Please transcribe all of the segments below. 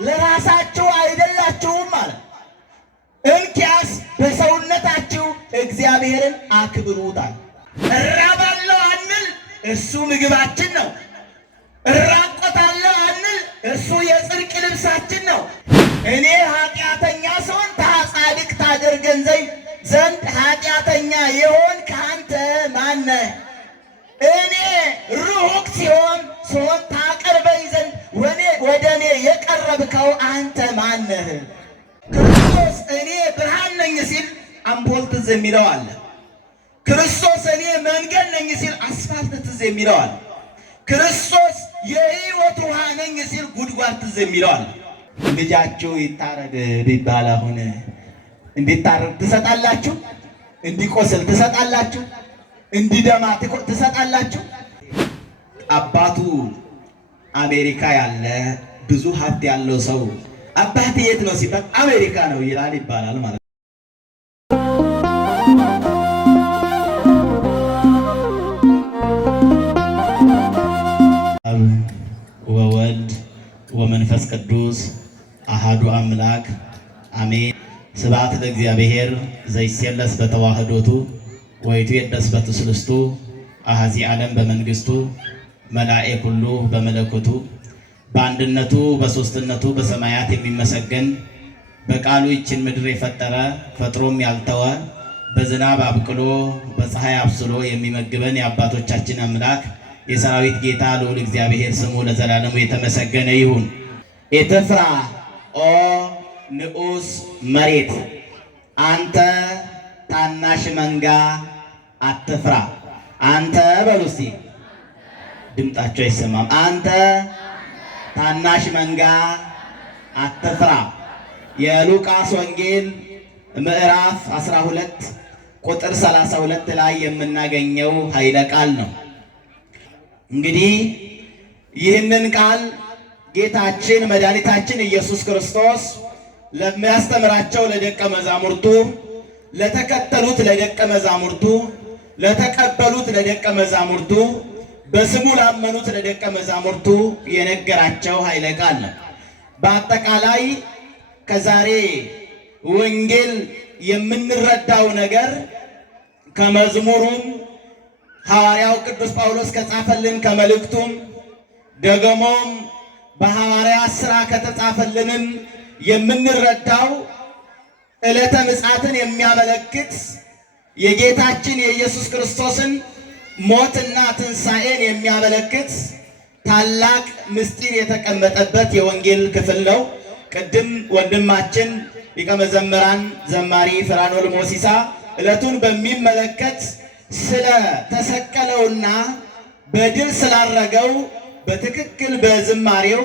ለራሳችሁ አይደላችሁም ማለት። እንኪያስ በሰውነታችሁ እግዚአብሔርን አክብሩታል። እራባለሁ አንል፣ እሱ ምግባችን ነው። እራቆታለሁ አንል፣ እሱ የጽድቅ ልብሳችን ነው። እኔ ኃጢአተኛ ስሆን ጻድቅ ታደርገን ዘንድ ኃጢአተኛ የሆን ከአንተ ማነህ? እኔ ርሁቅ ሲሆን ታቀርበኝ ዘንድ ወደ እኔ የቀረብከው አንተ ማነህ? ክርስቶስ እኔ ብርሃን ነኝ ሲል አምፖል ትዝ የሚለው አለ። ክርስቶስ እኔ መንገድ ነኝ ሲል አስፋልት ትዝ የሚለው አለ። ክርስቶስ የሕይወት ውሃ ነኝ ሲል ጉድጓድ ትዝ የሚለው አለ። ልጃችሁ ይታረድ ቢባል አሁን እንዲታረድ ትሰጣላችሁ? እንዲቆስል ትሰጣላችሁ? እንዲደማ ትሰጣላችሁ? አባቱ አሜሪካ ያለ ብዙ ሀብት ያለው ሰው አባቴ የት ነው ሲባል አሜሪካ ነው ይላል ይባላል ማለት ነው። ወወልድ ወመንፈስ ቅዱስ አሃዱ አምላክ አሜን። ስብሐት ለእግዚአብሔር ዘይሴለስ በተዋህዶቱ ወይትዌደስ በትስልስቱ አሐዚ ዓለም በመንግስቱ መላእክት ሁሉ በመለኮቱ። በአንድነቱ በሶስትነቱ በሰማያት የሚመሰገን በቃሉ ይችን ምድር የፈጠረ ፈጥሮም ያልተወ በዝናብ አብቅሎ በፀሐይ አብስሎ የሚመግበን የአባቶቻችን አምላክ የሰራዊት ጌታ ልዑል እግዚአብሔር ስሙ ለዘላለሙ የተመሰገነ ይሁን። ኢትፍራ ኦ ንዑስ መሬት፣ አንተ ታናሽ መንጋ አትፍራ። አንተ በሉ እስቲ ድምጣቸው አይሰማም። አንተ ታናሽ መንጋ አትፍራ። የሉቃስ ወንጌል ምዕራፍ 12 ቁጥር 32 ላይ የምናገኘው ኃይለ ቃል ነው። እንግዲህ ይህንን ቃል ጌታችን መድኃኒታችን ኢየሱስ ክርስቶስ ለሚያስተምራቸው ለደቀ መዛሙርቱ፣ ለተከተሉት ለደቀ መዛሙርቱ፣ ለተቀበሉት ለደቀ መዛሙርቱ፣ በስሙ ላመኑት ለደቀ መዛሙርቱ የነገራቸው ኃይለ ቃል ነው። በአጠቃላይ ከዛሬ ወንጌል የምንረዳው ነገር ከመዝሙሩም ሐዋርያው ቅዱስ ጳውሎስ ከጻፈልን ከመልእክቱም ደግሞም በሐዋርያት ሥራ ከተጻፈልንም የምንረዳው ዕለተ ምጽአትን የሚያመለክት የጌታችን የኢየሱስ ክርስቶስን ሞትና ትንሣኤን የሚያመለክት ታላቅ ምስጢር የተቀመጠበት የወንጌል ክፍል ነው። ቅድም ወንድማችን ሊቀ መዘምራን ዘማሪ ፍራኖል ሞሲሳ ዕለቱን በሚመለከት ስለ ተሰቀለውና በድል ስላረገው በትክክል በዝማሬው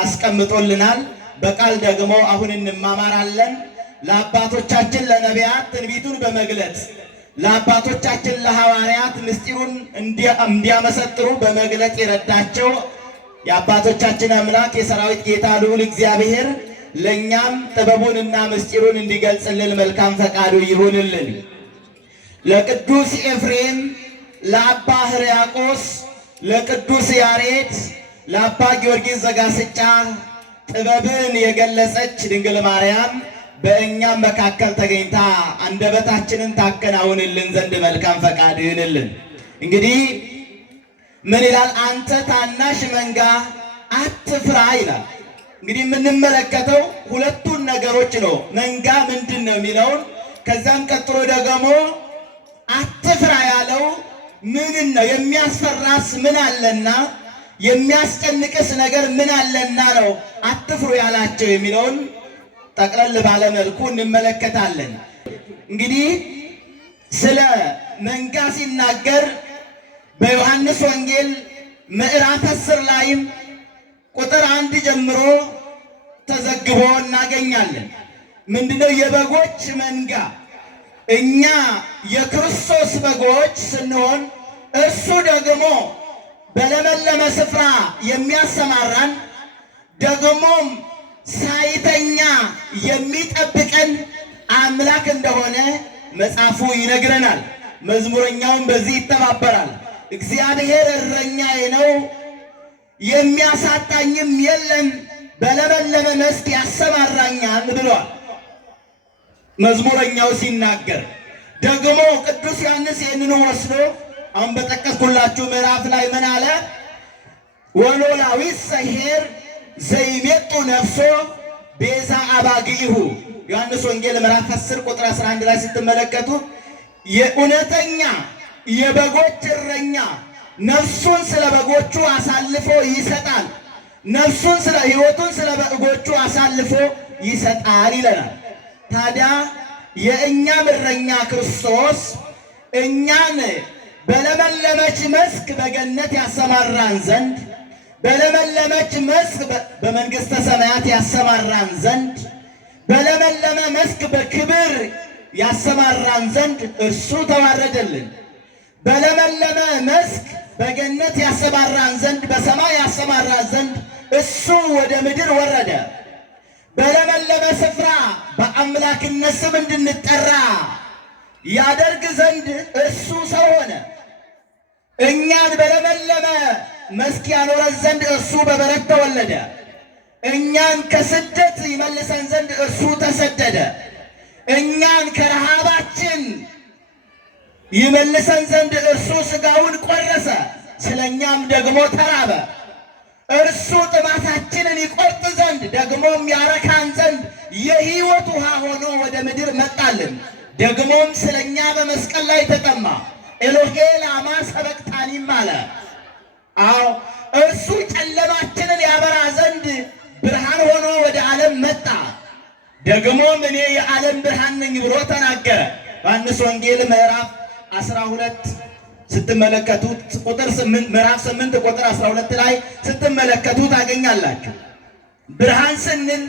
አስቀምጦልናል። በቃል ደግሞ አሁን እንማማራለን። ለአባቶቻችን ለነቢያት ትንቢቱን በመግለጽ ለአባቶቻችን ለሐዋርያት ምስጢሩን እንዲያመሰጥሩ በመግለጽ የረዳቸው የአባቶቻችን አምላክ የሰራዊት ጌታ ልዑል እግዚአብሔር ለእኛም ጥበቡንና ምስጢሩን እንዲገልጽልን መልካም ፈቃዱ ይሁንልን። ለቅዱስ ኤፍሬም፣ ለአባ ሕርያቆስ፣ ለቅዱስ ያሬድ፣ ለአባ ጊዮርጊስ ዘጋስጫ ጥበብን የገለጸች ድንግል ማርያም በእኛም መካከል ተገኝታ አንደበታችንን ታከናውንልን ዘንድ መልካም ፈቃድ ይሁንልን። እንግዲህ ምን ይላል? አንተ ታናሽ መንጋ አትፍራ ይላል። እንግዲህ የምንመለከተው ሁለቱን ነገሮች ነው። መንጋ ምንድን ነው የሚለውን፣ ከዛም ቀጥሎ ደግሞ አትፍራ ያለው ምን ነው? የሚያስፈራስ ምን አለና የሚያስጨንቅስ ነገር ምን አለና ነው አትፍሩ ያላቸው የሚለውን ጠቅለል ባለ መልኩ እንመለከታለን። እንግዲህ ስለ መንጋ ሲናገር በዮሐንስ ወንጌል ምዕራፍ 10 ላይም ቁጥር 1 ጀምሮ ተዘግቦ እናገኛለን። ምንድነው? የበጎች መንጋ እኛ የክርስቶስ በጎች ስንሆን እሱ ደግሞ በለመለመ ስፍራ የሚያሰማራን ደግሞም ሳይተኛ የሚጠብቀን አምላክ እንደሆነ መጽሐፉ ይነግረናል። መዝሙረኛውም በዚህ ይተባበራል። እግዚአብሔር እረኛዬ ነው የሚያሳጣኝም የለም፣ በለመለመ መስክ ያሰማራኛል ብሏል መዝሙረኛው ሲናገር። ደግሞ ቅዱስ ዮሐንስ ይህንኑ ወስዶ አሁን በጠቀስኩላችሁ ምዕራፍ ላይ ምን አለ? ወኖላዊት ሰሄር ዘይሜጡ ነፍሶ ቤዛ አባግኢሁ። ዮሐንስ ወንጌል ምዕራፍ 10 ቁጥር 11 ላይ ስትመለከቱ የእውነተኛ የበጎች እረኛ ነፍሱን ስለ በጎቹ አሳልፎ ይሰጣል፣ ነፍሱን ስለ ሕይወቱን ስለ በጎቹ አሳልፎ ይሰጣል ይለናል። ታዲያ የእኛም እረኛ ክርስቶስ እኛን በለመለመች መስክ በገነት ያሰማራን ዘንድ በለመለመች መስክ በመንግሥተ ሰማያት ያሰማራን ዘንድ በለመለመ መስክ በክብር ያሰማራን ዘንድ እርሱ ተዋረደልን። በለመለመ መስክ በገነት ያሰማራን ዘንድ በሰማይ ያሰማራን ዘንድ እሱ ወደ ምድር ወረደ። በለመለመ ስፍራ በአምላክነት ስም እንድንጠራ ያደርግ ዘንድ እርሱ ሰው ሆነ። እኛን በለመለመ መስክ ያኖረን ዘንድ እርሱ በበረት ተወለደ። እኛን ከስደት ይመልሰን ዘንድ እርሱ ተሰደደ። እኛን ከረሃባችን ይመልሰን ዘንድ እርሱ ሥጋውን ቆረሰ፣ ስለ እኛም ደግሞ ተራበ። እርሱ ጥማታችንን ይቆርጥ ዘንድ ደግሞም ያረካን ዘንድ የሕይወት ውሃ ሆኖ ወደ ምድር መጣልን። ደግሞም ስለ እኛ በመስቀል ላይ ተጠማ። ኤሎሄ ላማ ሰበቅታኒም አለ። አዎ እርሱ ጨለማችንን ያበራ ዘንድ ብርሃን ሆኖ ወደ ዓለም መጣ። ደግሞም እኔ የዓለም ብርሃን ነኝ ብሎ ተናገረ። ዮሐንስ ወንጌል ምዕራፍ 12 ስትመለከቱት ምዕራፍ 8 ቁጥር 12 ላይ ስትመለከቱ ታገኛላችሁ። ብርሃን ስንል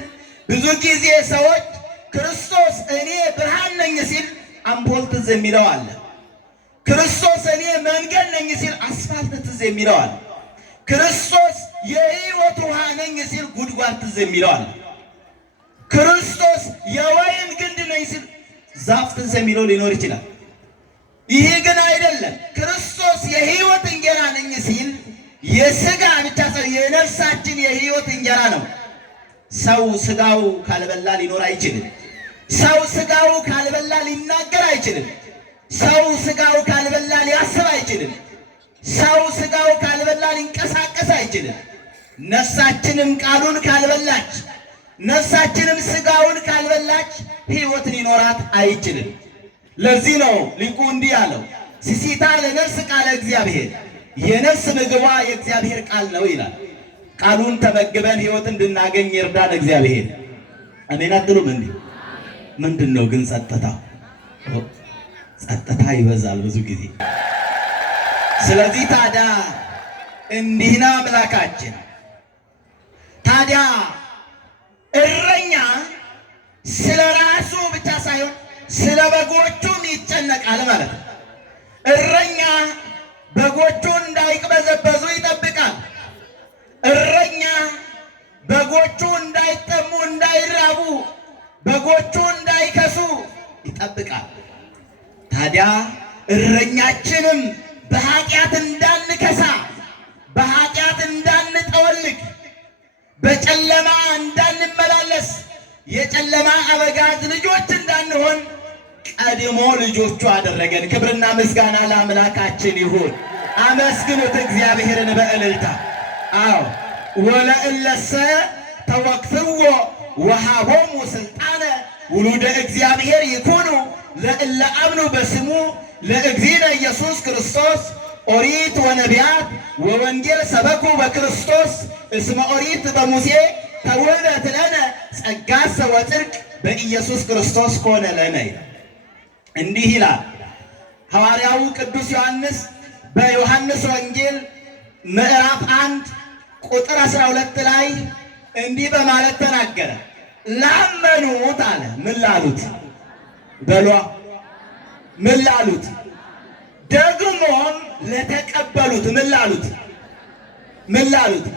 ብዙ ጊዜ ሰዎች ክርስቶስ እኔ ብርሃን ነኝ ሲል አምፖል ትዝ የሚለው አለ። ክርስቶስ እኔ መንገድ ነኝ ሲል አስፋልት ትዝ የሚለው አለ። ክርስቶስ የሕይወት ውሃ ነኝ ሲል ጉድጓድ ትዝ የሚለው አለ። ክርስቶስ የወይን ግንድ ነኝ ሲል ዛፍ ትዝ የሚለው ሊኖር ይችላል። ይሄ ግን አይደለም። ክርስቶስ የሕይወት እንጀራ ነኝ ሲል የሥጋ ብቻ ሳይሆን የነፍሳችን የሕይወት እንጀራ ነው። ሰው ሥጋው ካልበላ ሊኖር አይችልም። ሰው ሥጋው ካልበላ ሊናገር አይችልም። ሰው ሥጋው ካልበላ ሊያስብ አይችልም። ሰው ሥጋው ካልበላ ሊንቀሳቀስ አይችልም። ነፍሳችንም ቃሉን ካልበላች፣ ነፍሳችንም ሥጋውን ካልበላች ሕይወት ሊኖራት አይችልም። ለዚህ ነው ሊቁ እንዲህ ያለው ሲሲታ ለነፍስ ቃለ እግዚአብሔር፣ የነፍስ ምግቧ የእግዚአብሔር ቃል ነው ይላል። ቃሉን ተመግበን ሕይወት እንድናገኝ ይርዳን እግዚአብሔር። አሜን አትሉም እንዴ? ምንድን ነው ግን ጸጥታው? ጸጥታ ይበዛል ብዙ ጊዜ። ስለዚህ ታዲያ እንዲህ ነው አምላካችን። ታዲያ እረኛ ስለ ራሱ ብቻ ሳይሆን ስለ በጎቹም ይጨነቃል ማለት ነው። እረኛ በጎቹ እንዳይቅበዘበዙ ይጠብቃል። እረኛ በጎቹ እንዳይጠሙ፣ እንዳይራቡ፣ በጎቹ እንዳይከሱ ይጠብቃል። ታዲያ እረኛችንም በኃጢአት እንዳንከሳ፣ በኃጢአት እንዳንጠወልግ፣ በጨለማ እንዳንመላለስ፣ የጨለማ አበጋዝ ልጆች እንዳንሆን ቀድሞ ልጆቹ አደረገን። ክብርና ምስጋና ለአምላካችን ይሁን። አመስግኑት እግዚአብሔርን በእልልታ። አዎ ወለእለሰ ተወክፍዎ ወሃቦሙ ስልጣነ ውሉደ እግዚአብሔር ይኩኑ ለእለ አምኑ በስሙ ለእግዚእነ ኢየሱስ ክርስቶስ ኦሪት ወነቢያት ወወንጌል ሰበኩ በክርስቶስ እስመ ኦሪት በሙሴ ተውህበት ለነ ጸጋሰ ወጽድቅ በኢየሱስ ክርስቶስ ኮነ ለነ። እንዲህ ይላል ሐዋርያው ቅዱስ ዮሐንስ በዮሐንስ ወንጌል ምዕራፍ 1 ቁጥር 12 ላይ እንዲህ በማለት ተናገረ። ላመኑት አለ። ምን ላሉት በሏ? ምን ላሉት? ደግሞም ለተቀበሉት። ምን ላሉት? ምን ላሉት?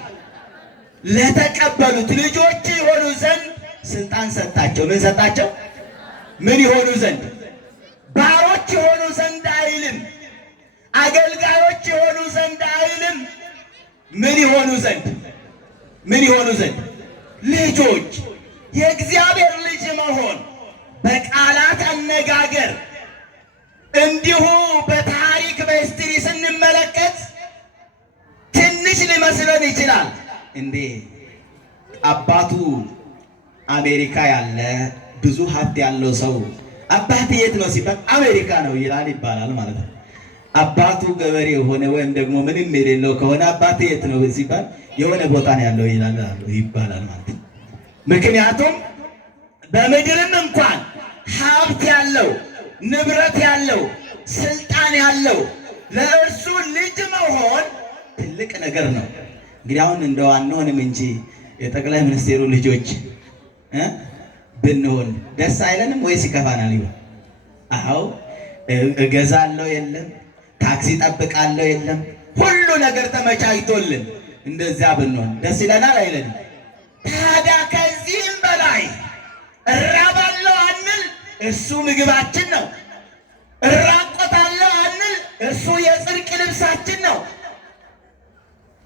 ለተቀበሉት ልጆች የሆኑ ዘንድ ስልጣን ሰጣቸው። ምን ሰጣቸው? ምን የሆኑ ዘንድ? ባሮች የሆኑ ዘንድ አይልም። አገልጋዮች የሆኑ ዘንድ አይልም። ምን የሆኑ ዘንድ? ምን የሆኑ ዘንድ? ልጆች የእግዚአብሔር ልጅ መሆን በቃላት አነጋገር እንዲሁ በታሪክ በሂስትሪ ስንመለከት ትንሽ ሊመስለን ይችላል። እንዴ አባቱ አሜሪካ ያለ ብዙ ሀብት ያለው ሰው አባቴ የት ነው ሲባል አሜሪካ ነው ይላል ይባላል ማለት ነው። አባቱ ገበሬ የሆነ ወይም ደግሞ ምንም የሌለው ከሆነ አባቴ የት ነው ሲባል የሆነ ቦታ ነው ያለው ይባላል ማለት ነው። ምክንያቱም በምድርም እንኳን ሀብት ያለው ንብረት ያለው ስልጣን ያለው ለእርሱ ልጅ መሆን ትልቅ ነገር ነው። እንግዲህ አሁን እንደው አንሆንም እንጂ የጠቅላይ ሚኒስቴሩ ልጆች ብንሆን ደስ አይለንም ወይስ ይከፋናል? ይሆን? አዎ እገዛለሁ የለም፣ ታክሲ ጠብቃለሁ የለም፣ ሁሉ ነገር ተመቻችቶልን እንደዚያ ብንሆን ደስ ይለናል አይለንም? ታዲያ ከዚህም በላይ እራባለሁ አንል፣ እሱ ምግባችን ነው። እራቆታለሁ አንል፣ እሱ የጽድቅ ልብሳችን ነው።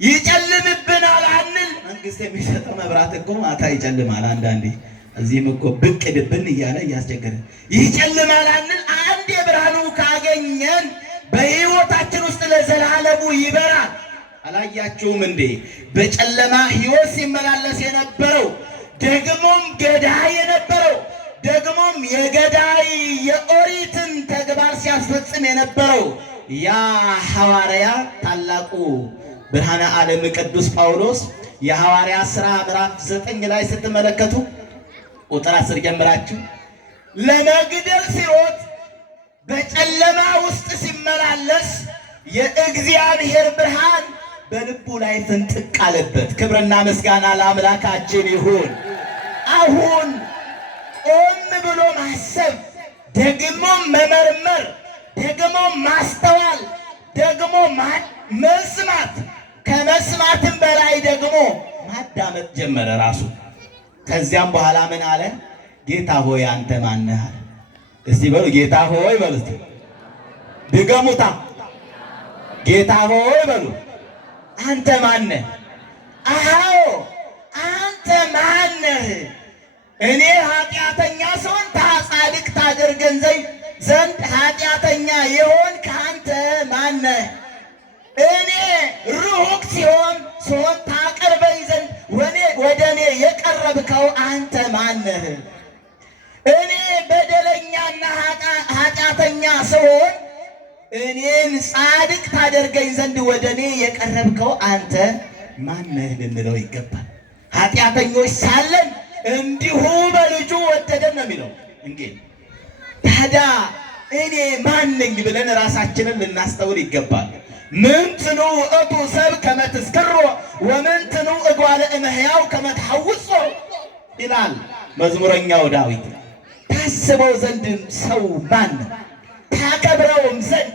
ይጨልምብናል አንል፣ መንግስት የሚሰጠው መብራት እኮ ማታ ይጨልማል። አንዳንዴ እዚህም እኮ ብቅ ድብን እያለ እያስቸገረ ይጨልማል አንል፣ አንድ የብርሃኑ ካገኘን በሕይወታችን ውስጥ ለዘላለሙ ይበራል። አላያችሁም እንዴ? በጨለማ ሕይወት ሲመላለስ የነበረው ደግሞም ገዳይ የነበረው ደግሞም የገዳይ የኦሪትን ተግባር ሲያስፈጽም የነበረው ያ ሐዋርያ ታላቁ ብርሃነ ዓለም ቅዱስ ጳውሎስ የሐዋርያ ሥራ ምዕራፍ 9 ላይ ስትመለከቱ ቁጥር 10 ጀምራችሁ ለመግደል ሲሮጥ በጨለማ ውስጥ ሲመላለስ የእግዚአብሔር ብርሃን በልቡ ላይ ፍንጥቅ አለበት። ክብርና ምስጋና ለአምላካችን ይሁን። አሁን ቆም ብሎ ማሰብ፣ ደግሞ መመርመር፣ ደግሞ ማስተዋል፣ ደግሞ መስማት፣ ከመስማትም በላይ ደግሞ ማዳመጥ ጀመረ ራሱ። ከዚያም በኋላ ምን አለ? ጌታ ሆይ አንተ ማን ነህ አለ። እስቲ በሉ ጌታ ሆይ በሉ። እስቲ ድገሙታ። ጌታ ሆይ በሉ። አንተ ማን ነህ? አዎ አንተ ማን ነህ? እኔ ኃጢአተኛ ስሆን ጻድቅ ታደርገን ዘንድ ኃጢአተኛ የሆንክ አንተ ማን ነህ? እኔ ሩቅ ሲሆን ታቀርበኝ ዘንድ ወደ እኔ የቀረብከው አንተ ማን ነህ? እኔ በደለኛና ኃጢአተኛ ስሆን እኔን ጻድቅ ታደርገኝ ዘንድ ወደ እኔ የቀረብከው አንተ ማን ነህ ልንለው ይገባል። ኃጢአተኞች ሳለን እንዲሁ በልጁ ወደደን ነው የሚለው። እንግዲህ ታዲያ እኔ ማን ነኝ ብለን ራሳችንን ልናስተውል ይገባል። ምንትኑ እቱ ሰብ ከመ ትስክሮ ወምንትኑ እጓለ እመሕያው ከመ ትሐውጾ ይላል መዝሙረኛው ዳዊት። ታስበው ዘንድ ሰው ማን ነው? ታከብረውም ዘንድ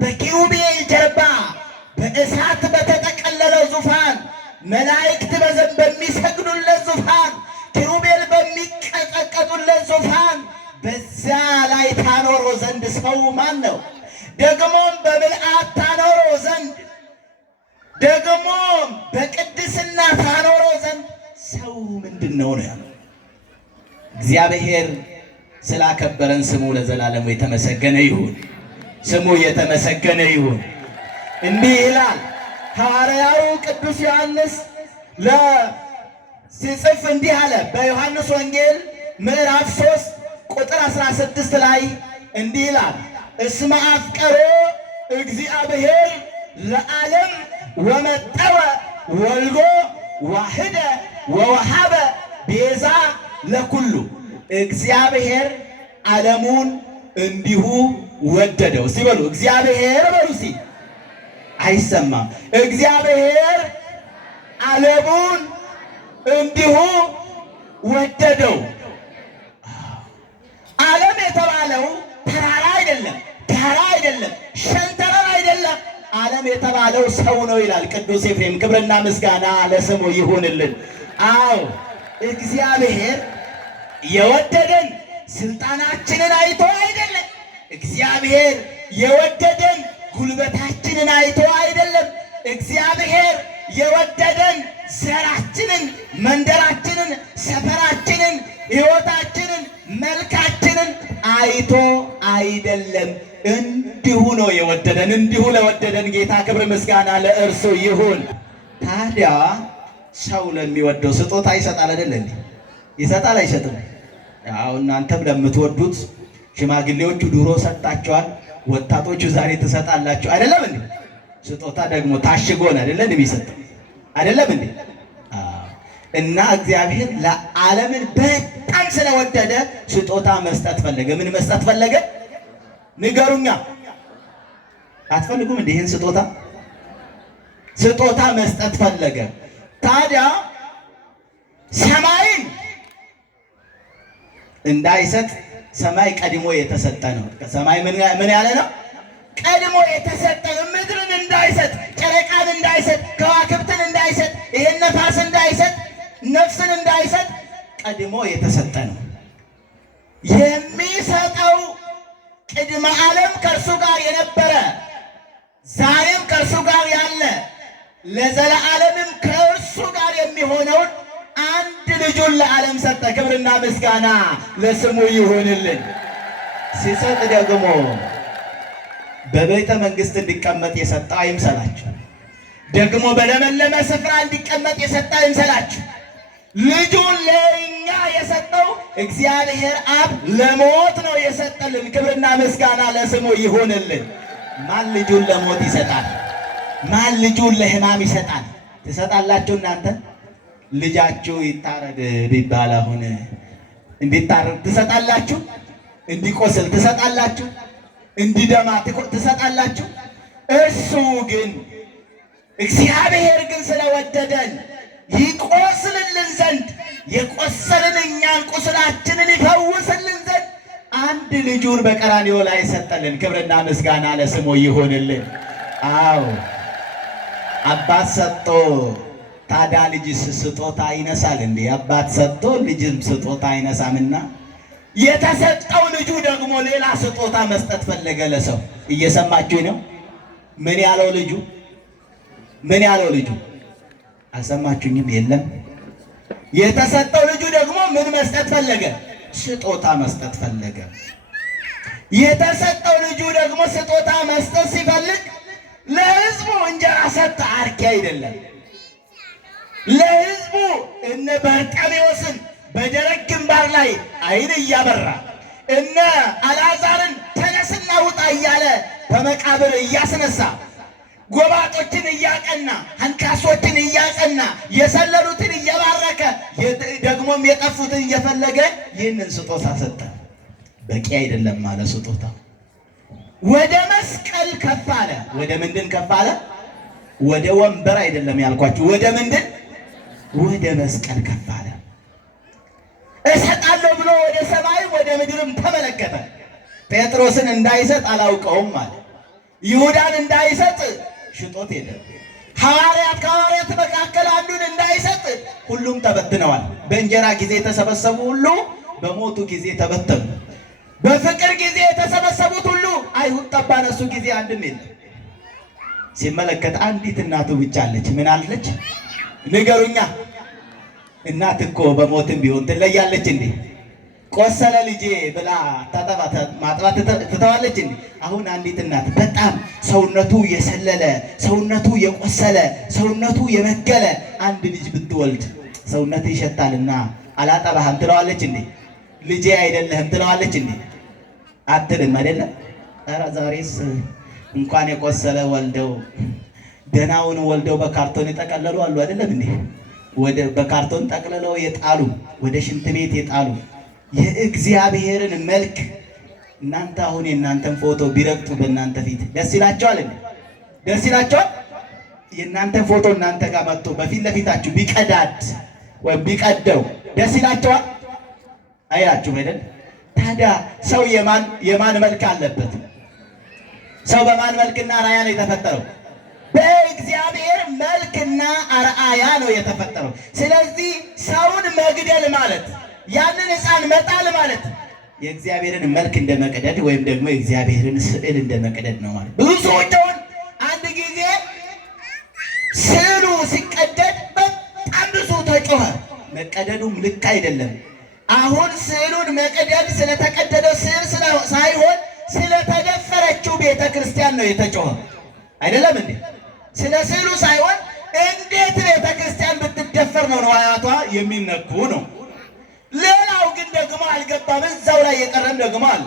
በኪሩቤል ጀርባ በእሳት በተጠቀለለው ዙፋን መላእክት በሚሰግዱለት ዙፋን ኪሩቤል በሚቀጠቀጡለት ዙፋን በዚያ ላይ ታኖሮ ዘንድ ሰው ማን ነው? ደግሞም በምልአት ታኖሮ ዘንድ ደግሞም በቅድስና ታኖሮ ዘንድ ሰው ምንድን ነው ያለው? እግዚአብሔር ስላከበረን ስሙ ለዘላለሙ የተመሰገነ ይሁን። ስሙ የተመሰገነ ይሁን። እንዲህ ይላል ሐዋርያው ቅዱስ ዮሐንስ ሲጽፍ እንዲህ አለ። በዮሐንስ ወንጌል ምዕራፍ 3 ቁጥር 16 ላይ እንዲህ ይላል እስመ አፍቀሮ እግዚአብሔር ለዓለም ወመጠወ ወልዶ ዋህደ ወወሃበ ቤዛ ለኩሉ። እግዚአብሔር ዓለሙን እንዲሁ ወደደው። እስቲ በሉ እግዚአብሔር በሉ። እስቲ አይሰማም። እግዚአብሔር ዓለሙን እንዲሁ ወደደው። ዓለም የተባለው ተራራ አይደለም፣ ዳራ አይደለም፣ ሸንተረር አይደለም። ዓለም የተባለው ሰው ነው ይላል ቅዱስ ኤፍሬም። ክብርና ምስጋና ለስሙ ይሁንልን። አዎ እግዚአብሔር የወደደን ስልጣናችንን አይቶ አይደለም። እግዚአብሔር የወደደን ጉልበታችንን አይቶ አይደለም። እግዚአብሔር የወደደን ዘራችንን፣ መንደራችንን፣ ሕይወታችንን መልካችንን አይቶ አይደለም፣ እንዲሁ ነው የወደደን። እንዲሁ ለወደደን ጌታ ክብር ምስጋና ለእርሱ ይሁን። ታዲያ ሰው ለሚወደው ስጦታ ይሰጣል አይደል እንዴ? ይሰጣል አይሰጥም? ያው እናንተም ለምትወዱት ሽማግሌዎቹ ድሮ ሰጣቸዋል፣ ወጣቶቹ ዛሬ ትሰጣላችሁ አይደለም እንዴ? ስጦታ ደግሞ ታሽጎን አይደለም የሚሰጠው አይደለም እንዴ? እና እግዚአብሔር ለዓለምን በጣም ስለወደደ ስጦታ መስጠት ፈለገ። ምን መስጠት ፈለገ? ንገሩኛ። አትፈልጉም እንዴ? ይህን ስጦታ መስጠት ፈለገ። ታዲያ ሰማይን እንዳይሰጥ ሰማይ ቀድሞ የተሰጠ ነው። ሰማይ ምን ያለ ነው? ቀድሞ የተሰጠ ነው። ምድርን እንዳይሰጥ፣ ጨረቃን እንዳይሰጥ፣ ከዋክብትን እንዳይሰጥ፣ ይሄን ነፋስ እንዳይሰጥ፣ ነፍስን እንዳይሰጥ ቀድሞ የተሰጠ ነው። የሚሰጠው ቅድመ ዓለም ከእርሱ ጋር የነበረ ዛሬም ከእርሱ ጋር ያለ ለዘለዓለምም ከእርሱ ጋር የሚሆነውን አንድ ልጁን ለዓለም ሰጠ። ክብርና ምስጋና ለስሙ ይሁንልን። ሲሰጥ ደግሞ በቤተ መንግሥት እንዲቀመጥ የሰጠው አይምሰላችሁ። ደግሞ በለመለመ ስፍራ እንዲቀመጥ የሰጠው አይምሰላችሁ። ልጁን ለእኛ የሰጠው እግዚአብሔር አብ ለሞት ነው የሰጠልን። ክብርና ምስጋና ለስሙ ይሁንልን። ማን ልጁን ለሞት ይሰጣል? ማን ልጁን ለሕማም ይሰጣል? ትሰጣላችሁ እናንተ? ልጃችሁ ይታረድ ቢባል አሁን እንዲታረድ ትሰጣላችሁ? እንዲቆስል ትሰጣላችሁ? እንዲደማ ትሰጣላችሁ? እሱ ግን እግዚአብሔር ግን ስለወደደን ይቆስልልን ዘንድ የቆሰልን እኛን ቁስላችንን ይፈውስልን ዘንድ አንድ ልጁን በቀራንዮ ላይ ሰጠልን። ክብርና ምስጋና ለስሙ ይሁንልን። አዎ አባት ሰጥቶ ታዲያ ልጅስ ስጦታ ይነሳል እንዴ? አባት ሰጥቶ ልጅም ስጦታ አይነሳምና የተሰጠው ልጁ ደግሞ ሌላ ስጦታ መስጠት ፈለገ ለሰው። እየሰማችሁ ነው? ምን ያለው ልጁ? ምን ያለው ልጁ? አልሰማችሁኝም? የለም። የተሰጠው ልጁ ደግሞ ምን መስጠት ፈለገ? ስጦታ መስጠት ፈለገ። የተሰጠው ልጁ ደግሞ ስጦታ መስጠት ሲፈልግ ለሕዝቡ እንጀራ ሰጠ። አርኪ አይደለም። ለሕዝቡ እነ በርጤሜዎስን በደረቅ ግንባር ላይ ዓይን እያበራ እነ አልዓዛርን ተነስና ውጣ እያለ በመቃብር እያስነሳ ጎባጦችን እያቀና አንካሶችን እያጸና የሰለሉትን እየባረከ ደግሞም የጠፉትን እየፈለገ ይህንን ስጦታ ሰጠ። በቂ አይደለም ማለት ስጦታ ወደ መስቀል ከፍ አለ። ወደ ምንድን ከፍ አለ? ወደ ወንበር አይደለም ያልኳችሁ። ወደ ምንድን? ወደ መስቀል ከፍ አለ። እሰጣለሁ ብሎ ወደ ሰማይ ወደ ምድርም ተመለከተ። ጴጥሮስን እንዳይሰጥ አላውቀውም አለ። ይሁዳን እንዳይሰጥ ሽጦት ሄደ። ከሐዋርያት መካከል አንዱን እንዳይሰጥ ሁሉም ተበትነዋል። በእንጀራ ጊዜ የተሰበሰቡ ሁሉ በሞቱ ጊዜ ተበተኑ። በፍቅር ጊዜ የተሰበሰቡት ሁሉ አይሁድ ጠባ ነሱ ጊዜ አንድም የለም። ሲመለከት አንዲት እናቱ ብቻ አለች። ምን አለች? ንገሩኛ። እናት እኮ በሞትም ቢሆን ትለያለች እንዴ? ቆሰለ ልጄ ብላ ማጥባት ትተዋለች እንዴ? አሁን አንዲት እናት በጣም ሰውነቱ የሰለለ ሰውነቱ የቆሰለ ሰውነቱ የመገለ አንድ ልጅ ብትወልድ ሰውነቱ ይሸታልና አላጠባህም ትለዋለች እንዴ? ልጄ አይደለህም ትለዋለች እንዴ? አትልም አይደለም? ኧረ ዛሬስ እንኳን የቆሰለ ወልደው ደህናውን ወልደው በካርቶን የጠቀለሉ አሉ አይደለም እንዴ? በካርቶን ጠቅልለው የጣሉ ወደ ሽንት ቤት የጣሉ የእግዚአብሔርን መልክ እናንተ አሁን የእናንተን ፎቶ ቢረግጡ በእናንተ ፊት ደስ ይላቸዋል እንዴ? ደስ ይላቸዋል? የእናንተን ፎቶ እናንተ ጋር መጥቶ በፊት ለፊታችሁ ቢቀዳድ ወይም ቢቀደው ደስ ይላቸዋል? አይላችሁም አይደል? ታዲያ ሰው የማን መልክ አለበት? ሰው በማን መልክና አርአያ ነው የተፈጠረው? በእግዚአብሔር መልክና አርአያ ነው የተፈጠረው። ስለዚህ ሰውን መግደል ማለት ያንን ሕፃን መጣል ማለት የእግዚአብሔርን መልክ እንደመቅደድ ወይም ደግሞ የእግዚአብሔርን ስዕል እንደመቅደድ ነው ማለት። ብዙ ሰዎች አሁን አንድ ጊዜ ስዕሉ ሲቀደድ በጣም ብዙ ተጮኸ። መቀደዱም ልክ አይደለም። አሁን ስዕሉን መቅደድ ስለተቀደደው ስዕል ሳይሆን ስለተደፈረችው ቤተ ክርስቲያን ነው የተጮኸ። አይደለም እንዴ? ስለ ስዕሉ ሳይሆን እንዴት ቤተ ክርስቲያን ብትደፈር ነው ንዋያቷ የሚነኩ ነው። ሌላው ግን ደግሞ አልገባም፣ እዛው ላይ የቀረም ደግሞ አለ።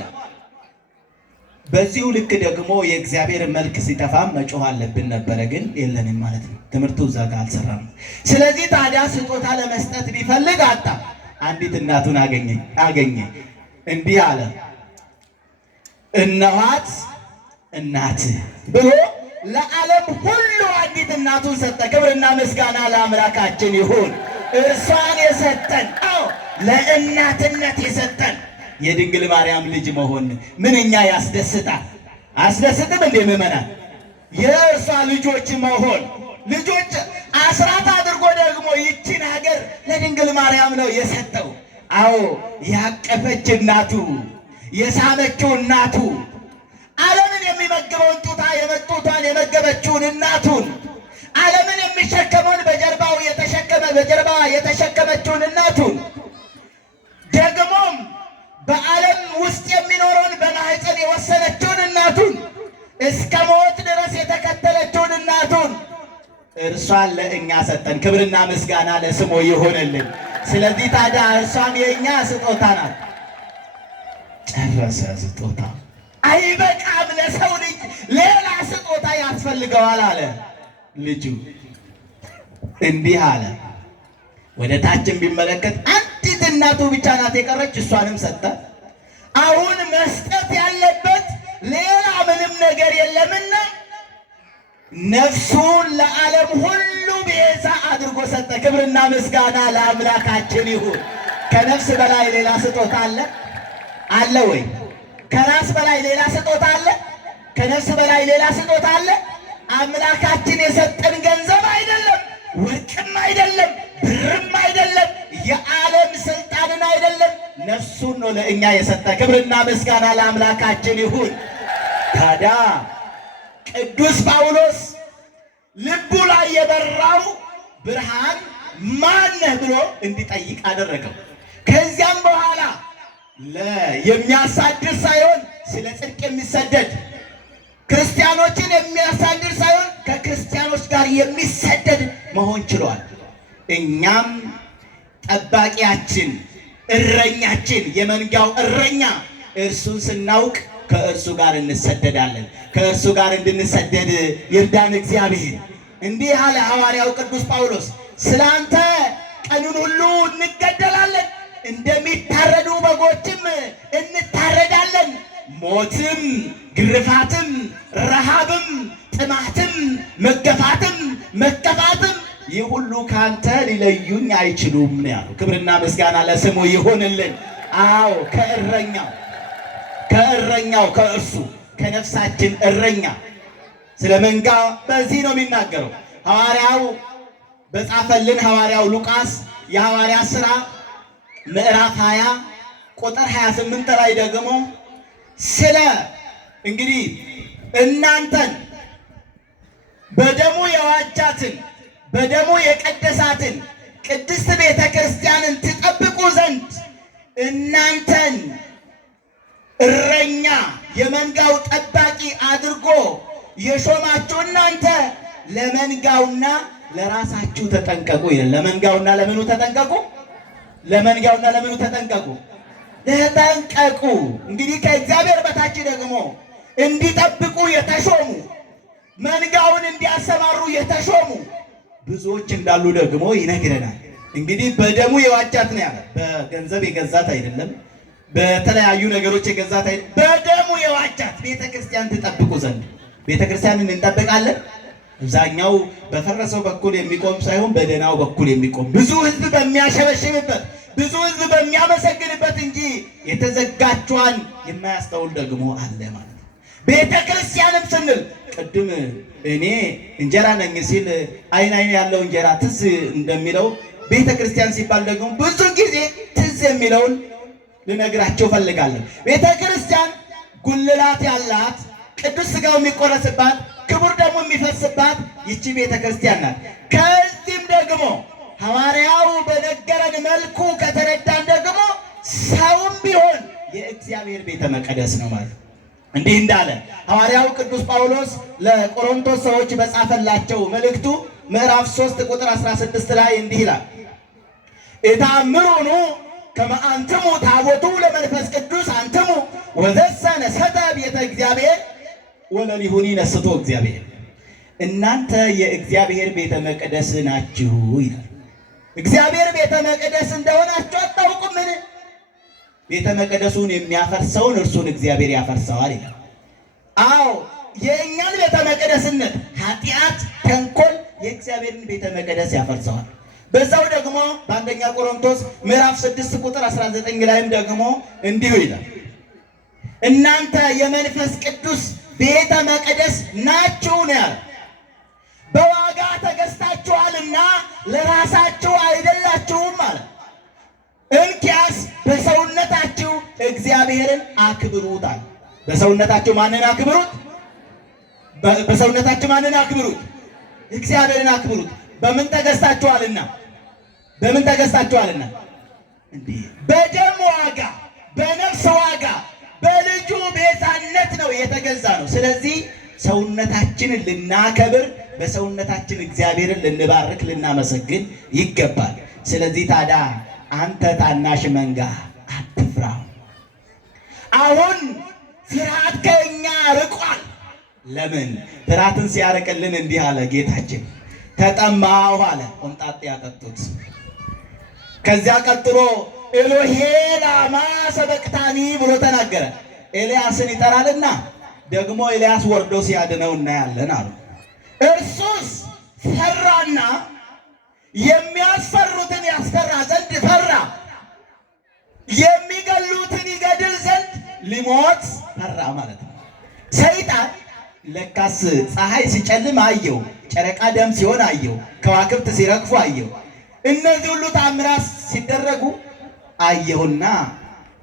በዚሁ ልክ ደግሞ የእግዚአብሔር መልክ ሲጠፋም መጮህ አለብን ነበረ፣ ግን የለንም ማለት ነው። ትምህርቱ እዛ ጋር አልሰራም። ስለዚህ ታዲያ ስጦታ ለመስጠት ቢፈልግ አጣ። አንዲት እናቱን አገኘ። እንዲህ አለ፣ እነኋት እናትህ ብሎ ለዓለም ሁሉ አንዲት እናቱን ሰጠ። ክብርና ምስጋና ለአምላካችን ይሁን። እርሷን የሰጠን ለእናትነት የሰጠን የድንግል ማርያም ልጅ መሆን ምንኛ ያስደስታል። አስደስትም እንዴ ምእመናን? የእርሷ ልጆች መሆን ልጆች አስራት አድርጎ ደግሞ ይችን ሀገር ለድንግል ማርያም ነው የሰጠው። አዎ ያቀፈች እናቱ፣ የሳመችው እናቱ፣ ዓለምን የሚመግበውን ጡቷን የመገበችውን እናቱን፣ ዓለምን የሚሸከመውን በጀርባዋ የተሸከመችውን እናቱን፣ ደግሞም በዓለም ውስጥ የሚኖረውን በማኅፀን የወሰነችውን እናቱን፣ እስከ ሞት ድረስ የተከተለችውን እናቱን እርሷን ለእኛ ሰጠን። ክብርና ምስጋና ለስሙ ይሁንልን። ስለዚህ ታዲያ እርሷም የእኛ ስጦታ ናት። ጨረሰ። ስጦታ አይበቃም። ለሰው ልጅ ሌላ ስጦታ ያስፈልገዋል አለ ልጁ። እንዲህ አለ። ወደ ታችን ቢመለከት አንዲት እናቱ ብቻ ናት የቀረች፣ እሷንም ሰጠ። አሁን መስጠት ያለበት ሌላ ምንም ነገር የለምና ነፍሱን ለዓለም ሁሉ ቤዛ አድርጎ ሰጠ። ክብርና ምስጋና ለአምላካችን ይሁን። ከነፍስ በላይ ሌላ ስጦታ አለ? አለ ወይ? ከራስ በላይ ሌላ ስጦታ አለ? ከነፍስ በላይ ሌላ ስጦታ አለ? አምላካችን የሰጠን ገንዘብ አይደለም፣ ወርቅም አይደለም፣ ብርም አይደለም፣ የዓለም ስልጣንን አይደለም፣ ነፍሱን ነው ለእኛ የሰጠ። ክብርና ምስጋና ለአምላካችን ይሁን። ታዲያ ቅዱስ ጳውሎስ ልቡ ላይ የበራው ብርሃን ማነህ ብሎ እንዲጠይቅ አደረገው። ከዚያም በኋላ የሚያሳድድ ሳይሆን ስለ ጽድቅ የሚሰደድ ክርስቲያኖችን የሚያሳድድ ሳይሆን ከክርስቲያኖች ጋር የሚሰደድ መሆን ችሏል። እኛም ጠባቂያችን፣ እረኛችን፣ የመንጋው እረኛ እርሱን ስናውቅ ከእርሱ ጋር እንሰደዳለን። ከእርሱ ጋር እንድንሰደድ ይርዳን እግዚአብሔር። እንዲህ አለ ሐዋርያው ቅዱስ ጳውሎስ፣ ስለ አንተ ቀኑን ሁሉ እንገደላለን፣ እንደሚታረዱ በጎችም እንታረዳለን። ሞትም፣ ግርፋትም፣ ረሃብም፣ ጥማትም፣ መገፋትም፣ መከፋትም ይህ ሁሉ ካንተ ሊለዩኝ አይችሉም ያለው። ክብርና ምስጋና ለስሙ ይሁንልን። አዎ ከእረኛው ከእርሱ ከነፍሳችን እረኛ ስለ መንጋ በዚህ ነው የሚናገረው ሐዋርያው በጻፈልን ሐዋርያው ሉቃስ የሐዋርያት ሥራ ምዕራፍ 20 ቁጥር 28 ላይ ደግሞ ስለ እንግዲህ እናንተን በደሙ የዋጃትን በደሙ የቀደሳትን ቅድስት ቤተ ክርስቲያንን ትጠብቁ ዘንድ እናንተን እረኛ የመንጋው ጠባቂ አድርጎ የሾማችሁ እናንተ ለመንጋውና ለራሳችሁ ተጠንቀቁ ይላል። ለመንጋውና ለምኑ ተጠንቀቁ? ለመንጋውና ለምኑ ተጠንቀቁ? ተጠንቀቁ። እንግዲህ ከእግዚአብሔር በታች ደግሞ እንዲጠብቁ የተሾሙ መንጋውን እንዲያሰማሩ የተሾሙ ብዙዎች እንዳሉ ደግሞ ይነግረናል። እንግዲህ በደሙ የዋጃት ነው ያለ። በገንዘብ የገዛት አይደለም፣ በተለያዩ ነገሮች የገዛት አይደለም። በደሙ የዋጃት ቤተ ክርስቲያን ትጠብቁ ዘንድ። ቤተ ክርስቲያንን እንጠብቃለን። አብዛኛው በፈረሰው በኩል የሚቆም ሳይሆን በደናው በኩል የሚቆም ብዙ ሕዝብ በሚያሸበሽብበት ብዙ ሕዝብ በሚያመሰግንበት እንጂ የተዘጋቿን የማያስተውል ደግሞ አለ ማለት ነው። ቤተ ክርስቲያንም ስንል ቅድም እኔ እንጀራ ነኝ ሲል አይን ያለው እንጀራ ትዝ እንደሚለው ቤተ ክርስቲያን ሲባል ደግሞ ብዙ ጊዜ ትዝ የሚለውን ልነግራቸው ፈልጋለሁ። ቤተ ክርስቲያን ጉልላት ያላት ቅዱስ ሥጋው የሚቆረስባት ክቡር ደግሞ የሚፈስባት ይቺ ቤተ ክርስቲያን ናት። ከዚህም ደግሞ ሐዋርያው በነገረን መልኩ ከተረዳን ደግሞ ሰውም ቢሆን የእግዚአብሔር ቤተ መቅደስ ነው ማለት። እንዲህ እንዳለ ሐዋርያው ቅዱስ ጳውሎስ ለቆሮንቶስ ሰዎች በጻፈላቸው መልእክቱ ምዕራፍ 3 ቁጥር 16 ላይ እንዲህ ይላል፣ ኢታምሩኑ ከመ አንትሙ ታቦቱ ለመንፈስ ቅዱስ አንትሙ ወዘሰ ነሰተ ቤተ እግዚአብሔር ወለሊሁኒ ነስቶ እግዚአብሔር። እናንተ የእግዚአብሔር ቤተ መቅደስ ናችሁ ይላል። እግዚአብሔር ቤተ መቅደስ እንደሆናችሁ አታውቁምን? ቤተ መቅደሱን የሚያፈርሰውን እርሱን እግዚአብሔር ያፈርሰዋል ይላል። አዎ የእኛን ቤተ መቅደስነት ኃጢአት፣ ተንኮል የእግዚአብሔርን ቤተ መቅደስ ያፈርሰዋል። በዛው ደግሞ በአንደኛ ቆሮንቶስ ምዕራፍ 6 ቁጥር 19 ላይም ደግሞ እንዲሁ ይላል፣ እናንተ የመንፈስ ቅዱስ ቤተ መቅደስ ናችሁ ነው ያለ። በዋጋ ተገዝታችኋልና ለራሳችሁ አይደላችሁም ማለት። እንኪያስ በሰውነታችሁ እግዚአብሔርን አክብሩታል። በሰውነታችሁ ማንን አክብሩት? በሰውነታችሁ ማንን አክብሩት? እግዚአብሔርን አክብሩት። በምን ተገዝታችኋልና? በምን ተገዝታችኋልና? እንዲህ በደም ዋጋ፣ በነፍስ ዋጋ፣ በልጁ ቤዛነት ነው የተገዛ ነው። ስለዚህ ሰውነታችንን ልናከብር፣ በሰውነታችን እግዚአብሔርን ልንባርክ፣ ልናመሰግን ይገባል። ስለዚህ ታዲያ አንተ ታናሽ መንጋ አትፍራ። አሁን ፍርሃት ከእኛ ርቋል። ለምን? ፍርሃትን ሲያርቅልን እንዲህ አለ ጌታችን፣ ተጠማሁ አለ፣ ሆምጣጤ ያጠጡት። ከዚያ ቀጥሎ ኤሎሄ ላማ ሰበቅታኒ ብሎ ተናገረ። ኤልያስን ይጠራልና ደግሞ ኤልያስ ወርዶ ሲያድነው እናያለን አሉ። እርሱስ ፈራና የሚያስፈሩትን ያስፈራ ዘንድ ፈራ፣ የሚገሉትን ይገድል ዘንድ ሊሞት ፈራ ማለት ነው። ሰይጣን ለካስ ፀሐይ ሲጨልም አየው፣ ጨረቃ ደም ሲሆን አየው፣ ከዋክብት ሲረግፉ አየው። እነዚህ ሁሉ ታምራት ሲደረጉ አየሁና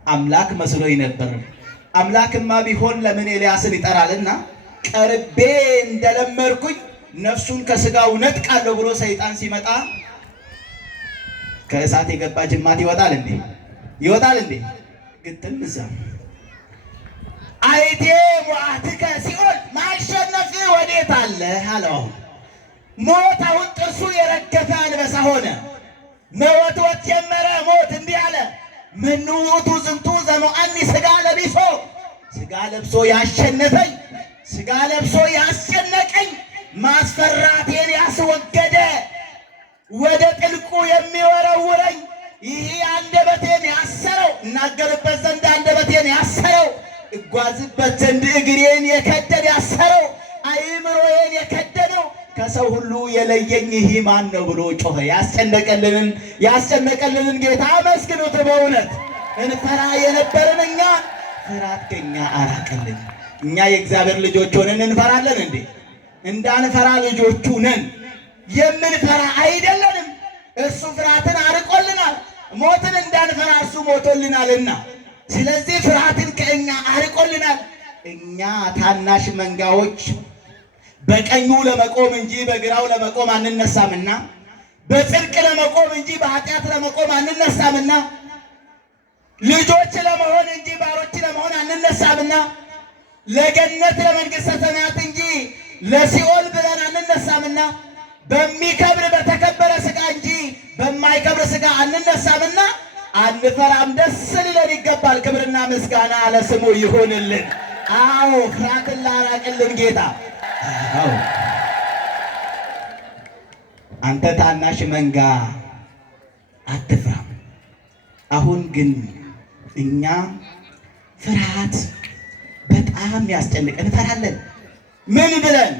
አምላክ መስሎኝ ነበር። አምላክማ ቢሆን ለምን ኤልያስን ይጠራልና ቀርቤ እንደለመድኩኝ ነፍሱን ከስጋው ነጥቃለሁ ብሎ ሰይጣን ሲመጣ ከእሳት የገባ ጅማት ይወጣል እንዴ? ይወጣል እንዴ? ግጥም እዛ አይቴ ሞአትከ ሲኦል ማሸነፍ ወዴት አለ አለው። ሞት አሁን ጥርሱ የረገፈ አንበሳ ሆነ። መወትወት ጀመረ። ሞት እንዲህ አለ፣ መኑ ውእቱ ዝንቱ ዘሞአኒ ሥጋ ለቢሶ፣ ሥጋ ለብሶ ያሸነፈኝ፣ ሥጋ ለብሶ ያስጨነቀኝ፣ ማስፈራቴን ያስወገደ፣ ወደ ጥልቁ የሚወረውረኝ፣ ይህ አንደበቴን ያሰረው፣ እናገርበት ዘንድ አንደበቴን ያሰረው፣ እጓዝበት ዘንድ እግሬን የከደን ያሰረው፣ አእምሮዬን የከደነው፣ ከሰው ሁሉ የለየኝ ይህ ማን ነው ብሎ ጮኸ። ያስጨነቀልንን ጌታ አመስግኑት። በእውነት እንፈራ የነበርን እኛ ፍርሃት ከኛ አራቀልን። እኛ የእግዚአብሔር ልጆች ሆነን እንፈራለን እንዴ? እንዳንፈራ ልጆቹ ነን። የምንፈራ አይደለንም። እሱ ፍርሃትን አርቆልናል። ሞትን እንዳንፈራ እሱ ሞቶልናልና፣ ስለዚህ ፍርሃትን ከእኛ አርቆልናል። እኛ ታናሽ መንጋዎች በቀኙ ለመቆም እንጂ በግራው ለመቆም አንነሳምና፣ በጽድቅ ለመቆም እንጂ በኃጢአት ለመቆም አንነሳምና፣ ልጆች ለመሆን እንጂ ባሮች ለመሆን አንነሳምና፣ ለገነት ለመንግሥተ ሰማያት እንጂ ለሲኦል ብለን አንነሳምና፣ በሚከብር በተከበረ ሥጋ እንጂ በማይከብር ሥጋ አንነሳምና አንፈራም። ደስ ሊለን ይገባል። ክብርና ምስጋና ለስሙ ይሁንልን። አዎ ፍርሃትን ላራቅልን ጌታ። አዎ አንተ ታናሽ መንጋ አትፍራም። አሁን ግን እኛ ፍርሃት በጣም ያስጨንቀን። እንፈራለን። ምን ብለን?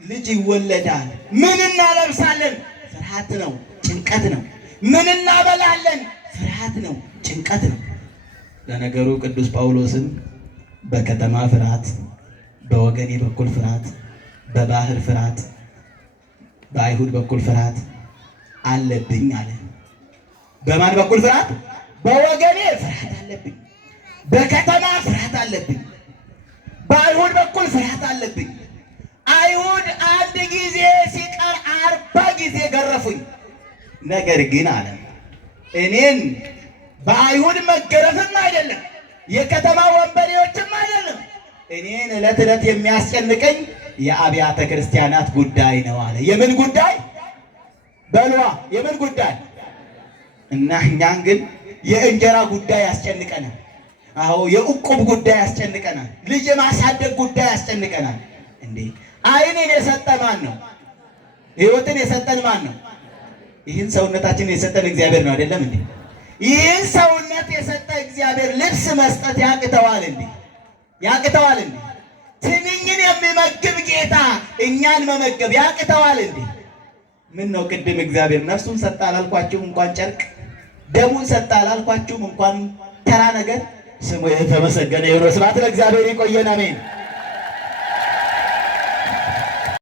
ልጅ ይወለዳል። ምን እናለብሳለን? ፍርሃት ነው፣ ጭንቀት ነው። ምን እናበላለን? ፍርሃት ነው፣ ጭንቀት ነው። ለነገሩ ቅዱስ ጳውሎስን በከተማ ፍርሃት፣ በወገኔ በኩል ፍርሃት፣ በባህር ፍርሃት፣ በአይሁድ በኩል ፍርሃት አለብኝ አለ። በማን በኩል ፍርሃት? በወገኔ ፍርሃት አለብኝ፣ በከተማ ፍርሃት አለብኝ፣ በአይሁድ በኩል ፍርሃት አለብኝ። አይሁድ አንድ ጊዜ ሲቀር 40 ጊዜ ገረፉኝ። ነገር ግን አለ እኔን በአይሁድ መገረፍም አይደለም፣ የከተማ ወንበዴዎችም አይደለም። እኔን ዕለት ዕለት የሚያስጨንቀኝ የአብያተ ክርስቲያናት ጉዳይ ነው አለ። የምን ጉዳይ በሏ? የምን ጉዳይ? እና እኛን ግን የእንጀራ ጉዳይ ያስጨንቀናል። አዎ የዕቁብ ጉዳይ ያስጨንቀናል። ልጅ የማሳደግ ጉዳይ ያስጨንቀናል። እንዴ ዓይንን የሰጠ ማን ነው? ሕይወትን የሰጠን ማን ነው? ይህን ሰውነታችንን የሰጠን እግዚአብሔር ነው አይደለም እንዴ? ይህን ሰውነት የሰጠ እግዚአብሔር ልብስ መስጠት ያቅተዋል እንዴ? ያቅተዋል እንዴ? ትንኝን የሚመግብ ጌታ እኛን መመገብ ያቅተዋል እንዴ? ምን ነው ቅድም እግዚአብሔር ነፍሱን ሰጣ አላልኳችሁም? እንኳን ጨርቅ ደሙን ሰጣ አላልኳችሁም? እንኳን ተራ ነገር። ስሙ የተመሰገነ ይሁን። ስብሐት ለእግዚአብሔር። ይቆየን። አሜን።